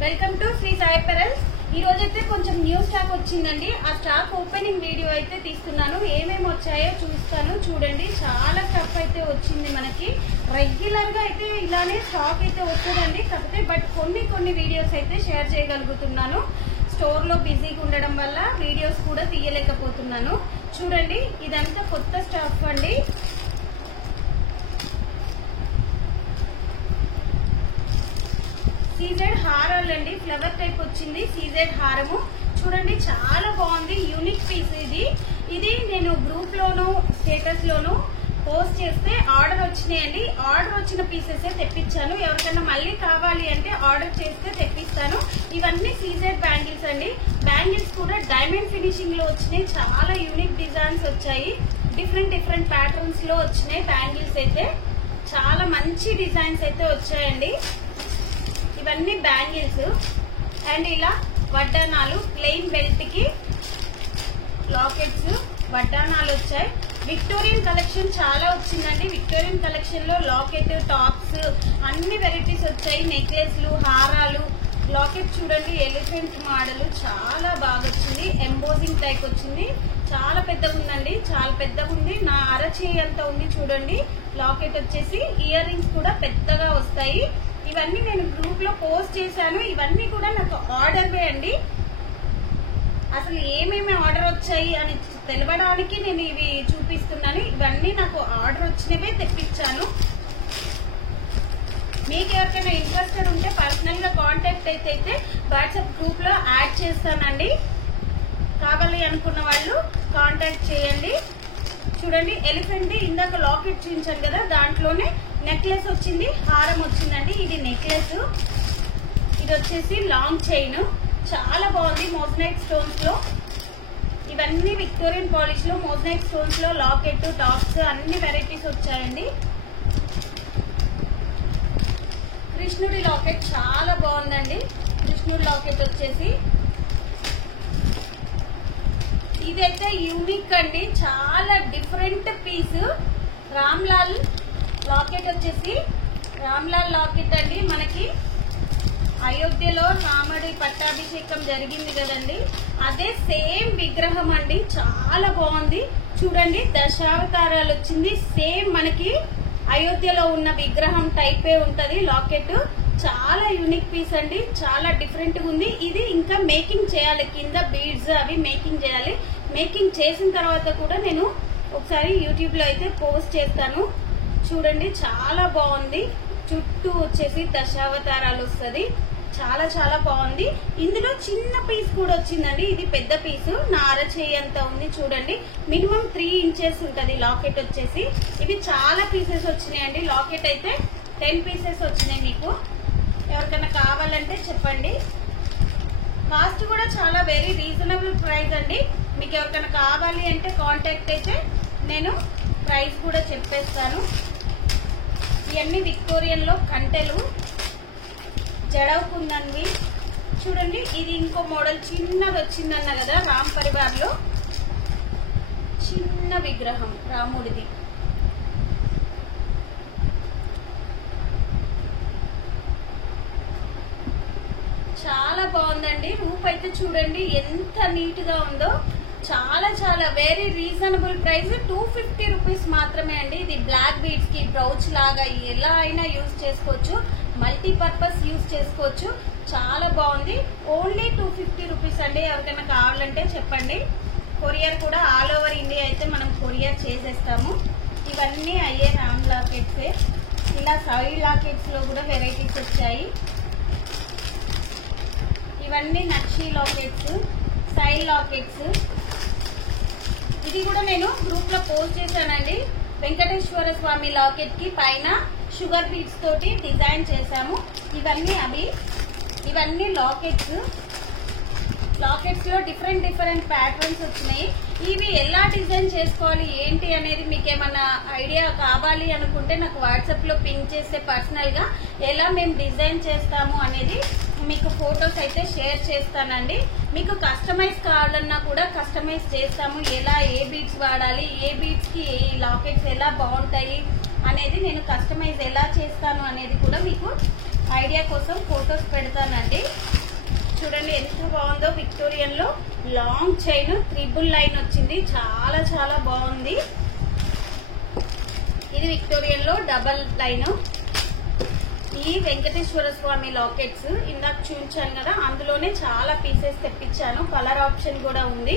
Welcome to Shri Sai pearls. ఈ రోజైతే కొంచెం న్యూ స్టాక్ వచ్చిందండి. ఆ స్టాక్ ఓపెనింగ్ వీడియో అయితే తీస్తున్నాను. ఏమేమి వచ్చాయో చూస్తాను, చూడండి. చాలా స్టఫ్ అయితే వచ్చింది మనకి. రెగ్యులర్ గా అయితే ఇలానే స్టాక్ అయితే వస్తుందండి, కాకపోతే బట్ కొన్ని వీడియోస్ అయితే షేర్ చేయగలుగుతున్నాను. స్టోర్ లో బిజీగా ఉండడం వల్ల వీడియోస్ కూడా తీయలేకపోతున్నాను. చూడండి, ఇదంతా కొత్త స్టాక్ అండి. సీజెడ్ హారాలు అండి, ఫ్లవర్ టైప్ వచ్చింది సీజెడ్ హారము. చూడండి, చాలా బాగుంది, యూనిక్ పీస్ ఇది నేను గ్రూప్ లోను స్టేటస్ లోను పోస్ట్ చేస్తే ఆర్డర్ వచ్చినాయండి. ఆర్డర్ వచ్చిన పీసెస్ తెప్పించాను. ఎవరికైనా మళ్ళీ కావాలి అంటే ఆర్డర్ చేస్తే తెప్పిస్తాను. ఇవన్నీ సీజెడ్ బ్యాంగిల్స్ అండి. బ్యాంగిల్స్ కూడా డైమండ్ ఫినిషింగ్ లో వచ్చినాయి. చాలా యూనిక్ డిజైన్స్ వచ్చాయి. డిఫరెంట్ ప్యాటర్న్స్ లో వచ్చినాయి బ్యాంగిల్స్ అయితే. చాలా మంచి డిజైన్స్ అయితే వచ్చాయండి. ఇవన్నీ బ్యాంగిల్స్ అండ్ ఇలా వడ్డానాలు, ప్లెయిన్ బెల్ట్ కి లాకెట్స్, వడ్డానాలు వచ్చాయి. విక్టోరియన్ కలెక్షన్ చాలా వచ్చిందండి. విక్టోరియన్ కలెక్షన్ లో లాకెట్, టాప్స్ అన్ని వెరైటీస్ వచ్చాయి. నెక్లెస్లు, హారాలు. లాకెట్ చూడండి, ఎలిఫెంట్ మోడల్ చాలా బాగా వచ్చింది. ఎంబోజింగ్ టైప్ వచ్చింది. చాలా పెద్దగా ఉందండి, చాలా పెద్దగా ఉంది. నా అరచేయి అంతా ఉంది చూడండి. లాకెట్ వచ్చేసి ఇయర్ రింగ్స్ కూడా పెద్దగా వస్తాయి. ఇవన్నీ నేను గ్రూప్ లో పోస్ట్ చేశాను. ఇవన్నీ కూడా నాకు ఆర్డర్వే అండి. అసలు ఏమేమి ఆర్డర్ వచ్చాయి అని తెలవడానికి నేను ఇవి చూపిస్తున్నాను. ఇవన్నీ నాకు ఆర్డర్ వచ్చినవే తెప్పించాను. మీకు ఎవరికైనా ఇంట్రెస్టెడ్ ఉంటే పర్సనల్ గా కాంటాక్ట్ అయితే వాట్సాప్ గ్రూప్ లో యాడ్ చేస్తానండి. కావాలి అనుకున్న వాళ్ళు కాంటాక్ట్ చేయండి. చూడండి, ఎలిఫెంట్ ఇందాక లాకెట్ చూపించాను కదా, దాంట్లోనే నెక్లెస్ వచ్చింది, హారం వచ్చిందండి. ఇది నెక్లెస్, ఇది వచ్చేసి లాంగ్ చైన్. చాలా బాగుంది, మోజనైట్ స్టోన్స్ లో. ఇవన్నీ విక్టోరియన్ పాలిష్ లో మోజనైట్ స్టోన్స్ లో లాకెట్, టాప్స్ అన్ని వెరైటీస్ వచ్చాయండి. కృష్ణుడి లాకెట్ చాలా బాగుందండి. కృష్ణుడి లాకెట్ వచ్చేసి ఇదైతే యూనిక్ అండి, చాలా డిఫరెంట్ పీస్. రామ్లాల్ లాకెట్ వచ్చేసి రామ్లాల్ లాకెట్ అండి. మనకి అయోధ్యలో రాముడి పట్టాభిషేకం జరిగింది కదండి, అదే సేమ్ విగ్రహం అండి. చాలా బాగుంది చూడండి. దశావతారాలు వచ్చింది. సేమ్ మనకి అయోధ్యలో ఉన్న విగ్రహం టైపే ఉంటది లాకెట్. చాలా యూనిక్ పీస్ అండి, చాలా డిఫరెంట్ గా ఉంది. ఇది ఇంకా మేకింగ్ చేయాలి, కింద బీడ్స్ అవి మేకింగ్ చేయాలి. మేకింగ్ చేసిన తర్వాత కూడా నేను ఒకసారి యూట్యూబ్ లో అయితే పోస్ట్ చేస్తాను. చూడండి, చాలా బాగుంది. చుట్టూ వచ్చేసి దశావతారాలు వస్తుంది. చాలా బాగుంది. ఇందులో చిన్న పీస్ కూడా వచ్చిందండి. ఇది పెద్ద పీసు, నా అరచేయి అంతా ఉంది చూడండి. మినిమం 3 ఇంచెస్ ఉంటది లాకెట్ వచ్చేసి. ఇవి చాలా పీసెస్ వచ్చినాయండి. లాకెట్ అయితే 10 పీసెస్ వచ్చినాయి. మీకు ఎవరికైనా కావాలంటే చెప్పండి. కాస్ట్ కూడా చాలా వెరీ రీజనబుల్ ప్రైస్ అండి. మీకు ఎవరికైనా కావాలి అంటే కాంటాక్ట్ అయితే నేను ప్రైస్ కూడా చెప్పేస్తాను. ఇవన్నీ విక్టోరియన్ లో కంటెలు, జడవుకుందండి. చూడండి, ఇది ఇంకో మోడల్ చిన్నది వచ్చిందన్న కదా, రామ్ పరివార్ లో చిన్న విగ్రహం రాముడిది. చాలా బాగుందండి. రూప్ అయితే చూడండి ఎంత నీట్ గా ఉందో. చాలా వెరీ రీజనబుల్ ప్రైస్. 250 రూపీస్ మాత్రమే అండి. ఇది బ్లాక్ బీడ్స్ కి బ్రౌచ్ లాగా ఎలా అయినా యూజ్ చేసుకోవచ్చు, మల్టీపర్పస్ యూజ్ చేసుకోవచ్చు. చాలా బాగుంది. ఓన్లీ 250 రూపీస్ అండి. ఎవరికైనా కావాలంటే చెప్పండి. కొరియర్ కూడా ఆల్ ఓవర్ ఇండియా అయితే మనం కొరియర్ చేసేస్తాము. ఇవన్నీ అయ్యే రామ్ లాకెట్సే. ఇలా సైడ్ లాకెట్స్ లో కూడా వెరైటీస్ వచ్చాయి. ఇవన్నీ నక్షి లాకెట్స్, సైడ్ లాకెట్స్. ఇది కూడా నేను గ్రూప్ లో పోస్ట్ చేశానండి. వెంకటేశ్వర స్వామి లాకెట్ కి పైన షుగర్ బీడ్స్ తోటి డిజైన్ చేశాము. ఇవన్నీ లాకెట్స్ లో డిఫరెంట్ ప్యాటర్న్స్ వచ్చినాయి. ఇవి ఎలా డిజైన్ చేసుకోవాలి ఏంటి అనేది మీకు ఏమన్నా ఐడియా కావాలి అనుకుంటే నాకు వాట్సాప్ లో పింక్ చేస్తే పర్సనల్ గా ఎలా మేము డిజైన్ చేస్తాము అనేది మీకు ఫొటోస్ అయితే షేర్ చేస్తానండి. మీకు కస్టమైజ్ కావాలన్నా కూడా కస్టమైజ్ చేస్తాము. ఎలా ఏ బీడ్స్ వాడాలి, ఏ బీడ్స్ కి ఏ లాకెట్స్ ఎలా బాగుంటాయి అనేది నేను కస్టమైజ్ ఎలా చేస్తాను అనేది కూడా మీకు ఐడియా కోసం ఫొటోస్ పెడతానండి. చూడండి ఎంత బాగుందో. విక్టోరియన్ లో లాంగ్ చైన్ ట్రిపుల్ లైన్ వచ్చింది, చాలా చాలా బాగుంది. ఇది విక్టోరియన్ లో డబల్ లైన్. ఈ వెంకటేశ్వర స్వామి లాకెట్స్ ఇందాక చూపించాను కదా, అందులోనే చాలా పీసెస్ తెప్పించాను. కలర్ ఆప్షన్ కూడా ఉంది.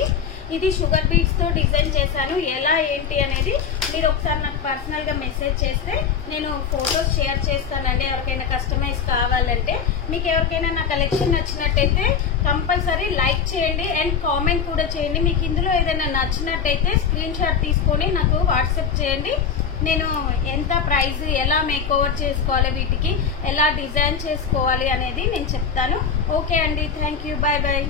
ఇది షుగర్ బీట్స్ తో డిజైన్ చేశాను. ఎలా ఏంటి అనేది మీరు ఒకసారి నాకు పర్సనల్ గా మెసేజ్ చేస్తే నేను ఫొటోస్ షేర్ చేస్తానండి. ఎవరికైనా కస్టమైజ్ కావాలంటే, మీకు ఎవరికైనా నా కలెక్షన్ నచ్చినట్టయితే కంపల్సరీ లైక్ చేయండి అండ్ కామెంట్ కూడా చేయండి. మీకు ఇందులో ఏదైనా నచ్చినట్టయితే స్క్రీన్ షాట్ తీసుకొని నాకు వాట్సాప్ చేయండి. నేను ఎంత ప్రైస్, ఎలా మేక్ ఓవర్ చేసుకోవాలి, వీటికి ఎలా డిజైన్ చేసుకోవాలి అనేది నేను చెప్తాను. ఓకే అండి, థ్యాంక్ యూ, బాయ్ బాయ్.